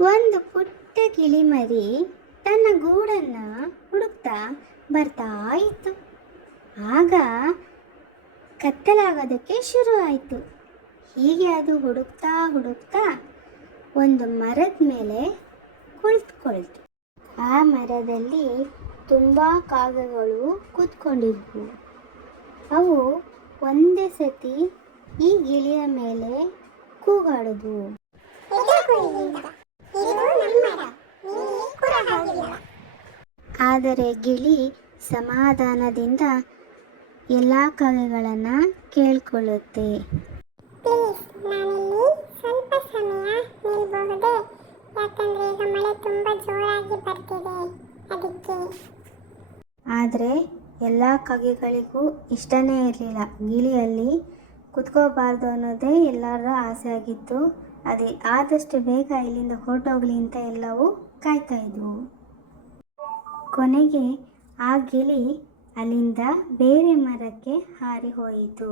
ಒಂದು ಪುಟ್ಟ ಕಿಳಿಮರಿ ತನ್ನ ಗೂಡನ್ನು ಹುಡುಕ್ತಾ ಬರ್ತಾ ಇತ್ತು. ಆಗ ಕತ್ತಲಾಗೋದಕ್ಕೆ ಶುರು ಆಯಿತು. ಹೀಗೆ ಅದು ಹುಡುಕ್ತಾ ಹುಡುಕ್ತಾ ಒಂದು ಮರದ ಮೇಲೆ ಕುಳಿತುಕೊಳ್ತು. ಆ ಮರದಲ್ಲಿ ತುಂಬ ಕಾಗೆಗಳು ಕೂತ್ಕೊಂಡಿದ್ವು. ಅವು ಒಂದೇ ಸತಿ ಈ ಗಿಳಿಯ ಮೇಲೆ ಕೂಗಾಡಿದ್ವು. ಆದರೆ ಗಿಳಿ ಸಮಾಧಾನದಿಂದ ಎಲ್ಲ ಕಾಗೆಗಳನ್ನು ಕೇಳಿಕೊಳ್ಳುತ್ತೆ. ಆದರೆ ಎಲ್ಲ ಕವಿಗಳಿಗೂ ಇಷ್ಟನೇ ಇರಲಿಲ್ಲ. ಗಿಳಿಯಲ್ಲಿ ಕುತ್ಕೋಬಾರ್ದು ಅನ್ನೋದೇ ಎಲ್ಲರ ಆಸೆ ಆಗಿತ್ತು ಅದೇ, ಆದಷ್ಟು ಬೇಗ ಇಲ್ಲಿಂದ ಹೊರಟೋಗ್ಲಿ ಅಂತ ಎಲ್ಲವೂ ಕಾಯ್ತಾ ಇದ್ವು. ಕೊನೆಗೆ ಆ ಗಿಳಿ ಅಲ್ಲಿಂದ ಬೇರೆ ಮರಕ್ಕೆ ಹಾರಿ ಹೋಯಿತು.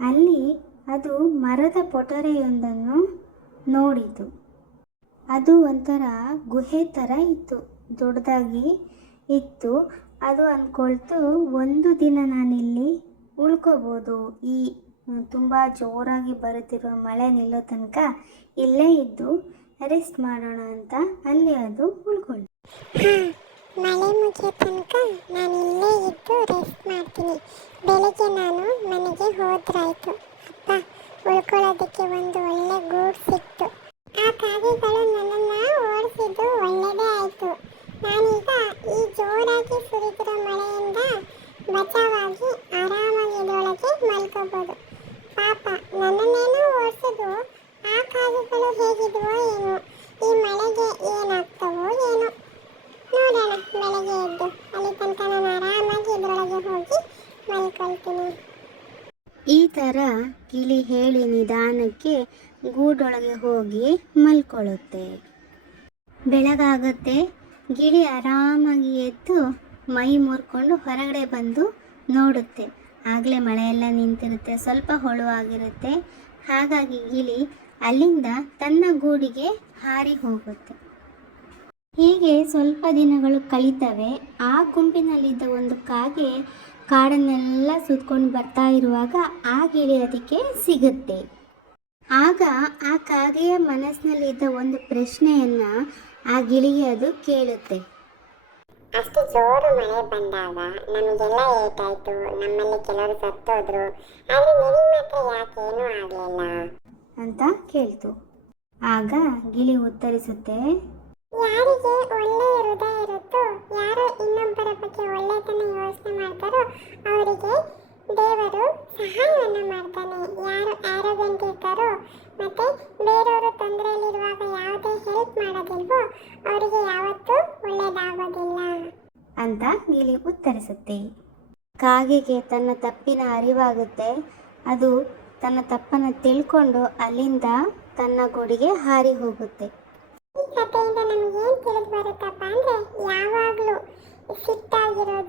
ಅಲ್ಲಿ ಅದು ಮರದ ಪೊಟರೆಯೊಂದನ್ನು ನೋಡಿತು. ಅದು ಒಂಥರ ಗುಹೆ ಥರ ಇತ್ತು, ದೊಡ್ಡದಾಗಿ ಇತ್ತು. ಅದು ಅಂದ್ಕೊಳ್ತು, ಒಂದು ದಿನ ನಾನಿಲ್ಲಿ ಉಳ್ಕೋಬೋದು, ಈ ತುಂಬ ಜೋರಾಗಿ ಬರುತ್ತಿರುವ ಮಳೆ ನಿಲ್ಲೋ ತನಕ ಇಲ್ಲೇ ಇದ್ದು ರೆಸ್ಟ್ ಮಾಡೋಣ ಅಂತ ಅಲ್ಲಿ ಅದು ಉಳ್ಕೊಂಡು. ಮಳೆ ಮುಗಿಯೋ ತನಕ ನಾನು ಇಲ್ಲೇ ಇದ್ದು ರೆಸ್ಟ್ ಮಾಡ್ತೀನಿ. ಬೆಳಗ್ಗೆ ನಾನು ಮನೆಗೆ ಹೋದ್ರಾಯ್ತು. ಅಪ್ಪ, ಉಳ್ಕೊಳ್ಳೋದಕ್ಕೆ ಒಂದು ಒಳ್ಳೆ ಗೂಡ್ ಸಿಕ್ತು. ಆ ಕಾಗೆಗಳು ನನ್ನನ್ನು ಓಡಿಸಿದ್ದು ಒಳ್ಳೆಯದೇ ಬೆಳಗ್ಗೆ ಎದ್ದು ಅಲ್ಲಿ ತನಕ ನಾನು ಆರಾಮಾಗಿ ಹೋಗಿ ಮಲ್ಕೊಳ್ತೀನಿ. ಈ ಥರ ಗಿಳಿ ಹೇಳಿ ನಿಧಾನಕ್ಕೆ ಗೂಡೊಳಗೆ ಹೋಗಿ ಮಲ್ಕೊಳ್ಳುತ್ತೆ ಬೆಳಗಾಗುತ್ತೆ. ಗಿಳಿ ಆರಾಮಾಗಿ ಎದ್ದು ಮೈ ಮುರ್ಕೊಂಡು ಹೊರಗಡೆ ಬಂದು ನೋಡುತ್ತೆ. ಆಗಲೇ ಮಳೆಯೆಲ್ಲ ನಿಂತಿರುತ್ತೆ. ಸ್ವಲ್ಪ ಹೊಳುವಾಗಿರುತ್ತೆ ಹಾಗಾಗಿ ಗಿಳಿ ಅಲ್ಲಿಂದ ತನ್ನ ಗೂಡಿಗೆ ಹಾರಿ ಹೋಗುತ್ತೆ. ಹೀಗೆ ಸ್ವಲ್ಪ ದಿನಗಳು ಕಳೀತವೆ. ಆ ಗುಂಪಿನಲ್ಲಿದ್ದ ಒಂದು ಕಾಗೆ ಕಾಡನ್ನೆಲ್ಲ ಸುತ್ಕೊಂಡು ಬರ್ತಾ ಇರುವಾಗ ಆ ಗಿಳಿ ಅದಕ್ಕೆ ಸಿಗುತ್ತೆ. ಆಗ ಆ ಕಾಗೆಯ ಮನಸ್ಸಿನಲ್ಲಿದ್ದ ಒಂದು ಪ್ರಶ್ನೆಯನ್ನ ಆ ಗಿಳಿಗೆ ಅದು ಕೇಳುತ್ತೆ. ಅಷ್ಟು ಜೋರು ಮಳೆ ಬಂದಾಗ ನಮಗೆಲ್ಲ ಏಟಾಯ್ತು. ನಮ್ಮಲ್ಲಿ ಕೆಲವರು ಸತ್ತೋದ್ರು. ಆದ್ರೆ ನಿಮಗೆ ಮಾತ್ರ ಯಾಕೆ ಏನು ಆಗಲಿಲ್ಲ. ಅಂತ ಕೇಳ್ತು. ಆಗ ಗಿಳಿ ಉತ್ತರಿಸುತ್ತೆ ಯಾರಿಗೆ ಒಳ್ಳೆ ಹೃದಯ ಇರುತ್ತೋ, ಯಾರು ಇನ್ನೊಬ್ಬರ ಬಗ್ಗೆ ಒಳ್ಳೆತನ ಯೋಚನೆ ಮಾಡ್ತಾರೋ, ಅವರಿಗೆ ದೇವರು ಸಹಾಯವನ್ನ ಮಾಡ್ತಾನೆ. ಯಾರು ಆರೋಗ್ಯಂಟ್ ಇರ್ತಾರೋ, ಮತ್ತೆ ಬೇರೆಯವರು ತೊಂದರೆಯಲ್ಲಿರುವಾಗ ಯಾವುದೇ ಹೆಲ್ಪ್ ಮಾಡೋದಿಲ್ವೋ, ಅವರಿಗೆ ಯಾವತ್ತೂ ಒಳ್ಳೆಯದಾಗೋದಿಲ್ಲ. ಅಂತ ಗಿಳಿ ಉತ್ತರಿಸುತ್ತೆ. ಕಾಗೆಗೆ ತನ್ನ ತಪ್ಪಿನ ಅರಿವಾಗುತ್ತೆ. ಅದು ತನ್ನ ತಪ್ಪನ್ನು ತಿಳ್ಕೊಂಡು ಅಲ್ಲಿಂದ ತನ್ನ ಗುಡಿಗೆ ಹಾರಿ ಹೋಗುತ್ತೆ. ಏನ್ ತಿಳಿದು ಬರುತ್ತಪ್ಪ ಅಂದರೆ ಯಾವಾಗಲೂ ಫಿಟ್ ಬೇರೆಯೊಬ್ಬರಿಗೆ